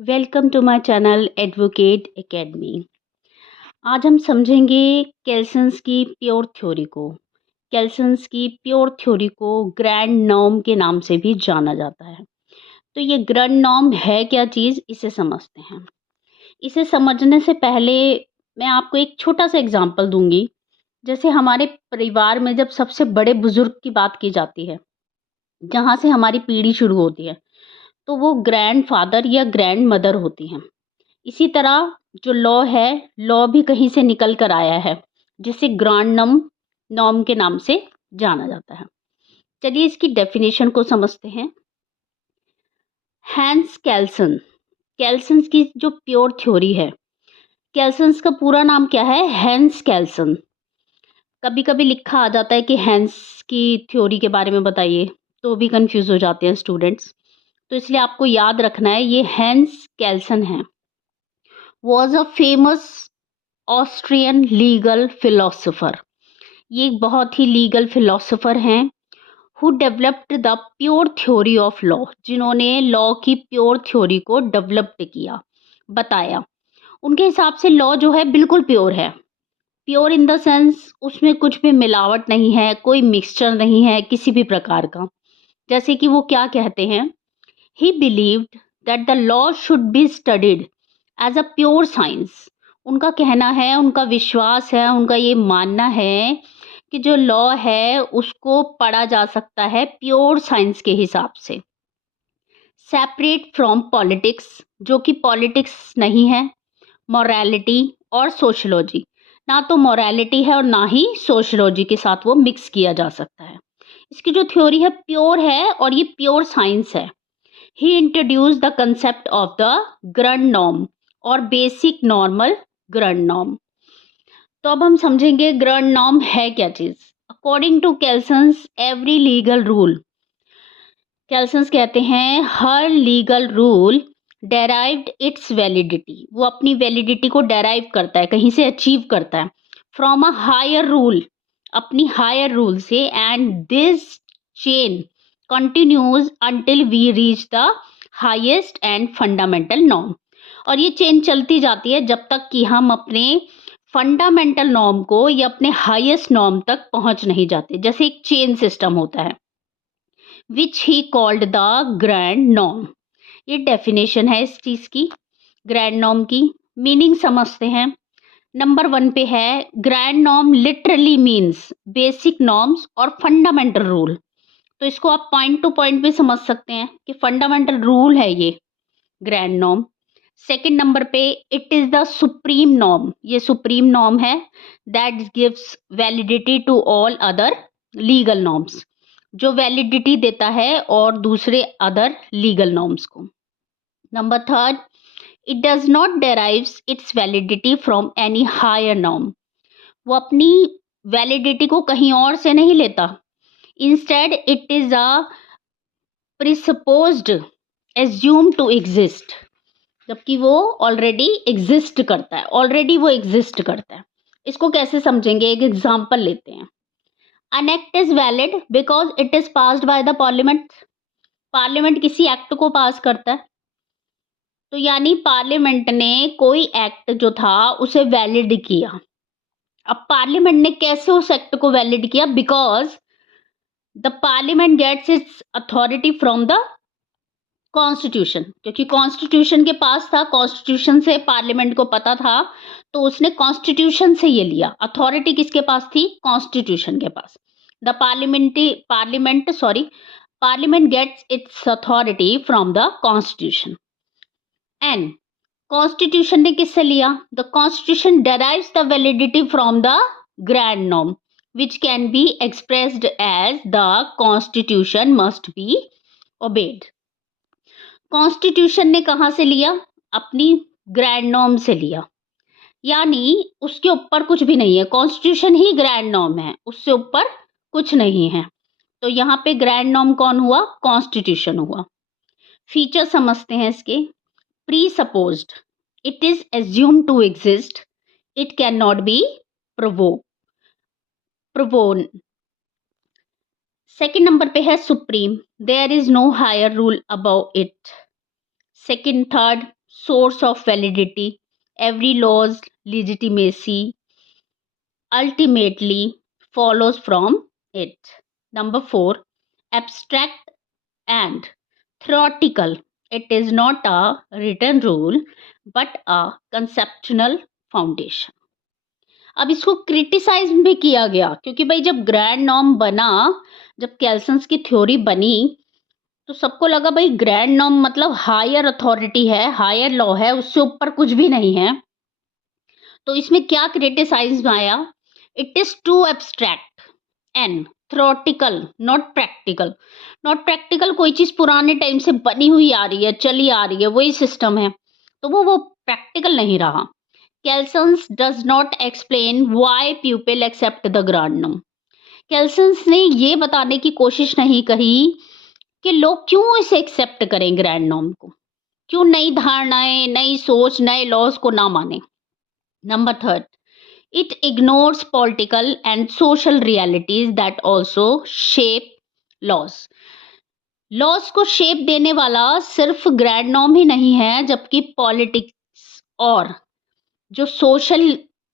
Welcome to my channel advocate academy. आज हम समझेंगे केल्सन्स की प्योर थ्योरी को। केल्सन्स की प्योर थ्योरी को ग्रैंड नॉर्म के नाम से भी जाना जाता है। तो ये ग्रैंड नॉर्म है क्या चीज़, इसे समझते हैं। इसे समझने से पहले मैं आपको एक छोटा सा एग्जांपल दूंगी। जैसे हमारे परिवार में जब सबसे बड़े बुजुर्ग की बात की जाती है, जहाँ से हमारी पीढ़ी शुरू होती है, तो वो ग्रैंड फादर या ग्रैंड मदर होती हैं। इसी तरह जो लॉ है, लॉ भी कहीं से निकल कर आया है, जिसे ग्रांड नॉर्म के नाम से जाना जाता है। चलिए इसकी डेफिनेशन को समझते हैं। हैंस केल्सन, केल्सन्स की जो प्योर थ्योरी है, केल्सन्स का पूरा नाम क्या है? हैंस केल्सन। कभी कभी लिखा आ जाता है कि हैंस की थ्योरी के बारे में बताइए, तो भी कंफ्यूज हो जाते हैं स्टूडेंट्स। तो इसलिए आपको याद रखना है, ये हैंस केल्सन है। Was a famous Austrian legal philosopher. ये एक बहुत ही लीगल फिलोसोफर हैं। Who developed the pure theory of law, जिन्होंने लॉ की प्योर थ्योरी को डेवलप्ड किया, बताया। उनके हिसाब से लॉ जो है बिल्कुल प्योर है। प्योर इन द सेंस उसमें कुछ भी मिलावट नहीं है, कोई मिक्सचर नहीं है किसी भी प्रकार का। जैसे कि वो क्या कहते हैं, he believed that the law should be studied as a pure science. उनका कहना है, उनका विश्वास है, उनका ये मानना है कि जो लॉ है उसको पढ़ा जा सकता है प्योर साइंस के हिसाब से, सेपरेट फ्रॉम पॉलिटिक्स, जो कि पॉलिटिक्स नहीं है, मॉरालिटी और सोशलॉजी। ना तो मॉरालिटी है और ना ही सोशलॉजी के साथ वो मिक्स किया जा सकता है। इसकी जो थ्योरी है प्योर है और ये प्योर साइंस है। He introduce the concept of the grand norm और बेसिक नॉर्मल ग्रैंड नॉर्म। तो अब हम समझेंगे ग्रैंड नॉर्म है क्या चीज। According to Kelsen's, every legal rule, Kelsen's कहते हैं हर legal rule derived its validity, वो अपनी वैलिडिटी को डेराइव करता है, कहीं से अचीव करता है, फ्रॉम अ हायर रूल, अपनी हायर रूल से। And this chain continues until we reach the highest and fundamental norm. और ये चेन चलती जाती है जब तक कि हम अपने फंडामेंटल नॉर्म को या अपने हाईएस्ट नॉर्म तक पहुंच नहीं जाते। जैसे एक चेन सिस्टम होता है, which he called the grand norm. ये डेफिनेशन है इस चीज की, ग्रैंड नॉर्म की। मीनिंग समझते हैं। नंबर 1 पे है, grand norm literally means basic norms और फंडामेंटल रूल। तो इसको आप पॉइंट टू पॉइंट भी समझ सकते हैं कि फंडामेंटल रूल है ये ग्रैंड नॉर्म। सेकंड नंबर पे, it is the supreme norm, ये सुप्रीम नॉर्म है that gives validity to all other legal norms, जो वैलिडिटी देता है और दूसरे अदर लीगल नॉर्म्स को। Number third, it does not derives its validity from any higher norm, वो अपनी वैलिडिटी को कहीं और से नहीं लेता। Instead it is a presupposed assume to exist, जबकि वो ऑलरेडी एग्जिस्ट करता है, ऑलरेडी वो एग्जिस्ट करता है। इसको कैसे समझेंगे, एक एग्जांपल लेते हैं। An act is valid because it is passed by the parliament. Parliament किसी एक्ट को पास करता है, तो यानी पार्लियामेंट ने कोई एक्ट जो था उसे वैलिड किया। अब पार्लियामेंट ने कैसे उस एक्ट को वैलिड किया? Because the parliament gets its authority from the constitution, क्योंकि कॉन्स्टिट्यूशन के पास था, कॉन्स्टिट्यूशन से पार्लियामेंट को पता था, तो उसने कॉन्स्टिट्यूशन से ये लिया। अथॉरिटी किसके पास थी? कॉन्स्टिट्यूशन के पास। The parliament gets its authority from the constitution. And constitution ने किससे लिया? The constitution derives the validity from the grand norm which can be expressed as the constitution must be obeyed. Constitution ने कहां से लिया? अपनी ग्रैंड नॉर्म से लिया, यानी उसके ऊपर कुछ भी नहीं है, कॉन्स्टिट्यूशन ही ग्रैंड नॉर्म है, उससे ऊपर कुछ नहीं है। तो यहाँ पे ग्रैंड नॉर्म कौन हुआ? कॉन्स्टिट्यूशन हुआ। फीचर समझते हैं इसके। presupposed, it is assumed to exist, it cannot be proven। Second number पे है supreme, there is no higher rule above it. Second third, source of validity, every law's legitimacy ultimately follows from it. Number 4, abstract and theoretical. It is not a written rule but a conceptual foundation. अब इसको criticise भी किया गया क्योंकि भाई जब grand norm बना, जब केल्सन्स की थ्योरी बनी तो सबको लगा भाई ग्रैंड नॉर्म मतलब हायर अथॉरिटी है, हायर लॉ है, उससे ऊपर कुछ भी नहीं है। तो इसमें क्या क्रिटिसाइज आया, it is too abstract and theoretical not practical. Not practical, कोई चीज पुराने टाइम से बनी हुई आ रही है, चली आ रही है, वही सिस्टम है, तो वो प्रैक्टिकल नहीं रहा। Kelsen's does not explain why people accept the grand norm. Kelsen's ने ये बताने की कोशिश नहीं करी कि लोग क्यों इसे एक्सेप्ट करें, ग्रैंड नॉर्म को, क्यों नई धारणाएं, नई सोच, नए लॉज को ना माने। Number 3, it ignores political and social realities that also shape laws. Laws को शेप देने वाला सिर्फ ग्रैंड नॉर्म ही नहीं है, जबकि पॉलिटिक्स और जो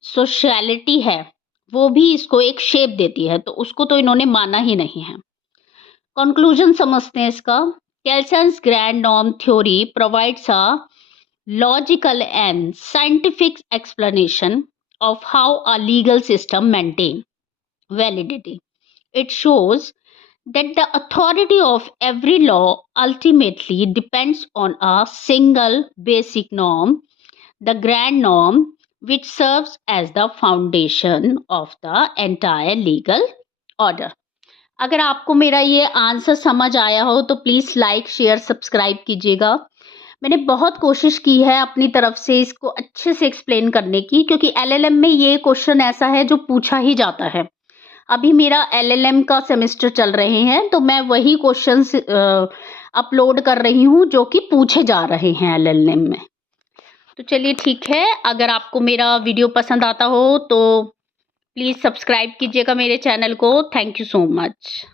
सोशलिटी है वो भी इसको एक शेप देती है, तो उसको तो इन्होंने माना ही नहीं है। कंक्लूजन समझते हैं इसका। Kelsen's grand norm theory provides a logical and scientific explanation of how a legal system maintains validity. It shows that the authority of every law ultimately depends on a single basic norm, the grand norm, which serves as the foundation of the entire legal order. अगर आपको मेरा ये answer समझ आया हो तो please like, share, subscribe कीजिएगा। मैंने बहुत कोशिश की है अपनी तरफ से इसको अच्छे से एक्सप्लेन करने की, क्योंकि एलएलएम में ये क्वेश्चन ऐसा है जो पूछा ही जाता है। अभी मेरा एलएलएम का सेमेस्टर चल रहे हैं तो मैं वही क्वेश्चंस अपलोड कर रही हूँ जो कि पूछे जा रहे हैं एलएलएम में। तो चलिए ठीक है, अगर आपको मेरा वीडियो पसंद आता हो तो प्लीज़ सब्सक्राइब कीजिएगा मेरे चैनल को। Thank you so much.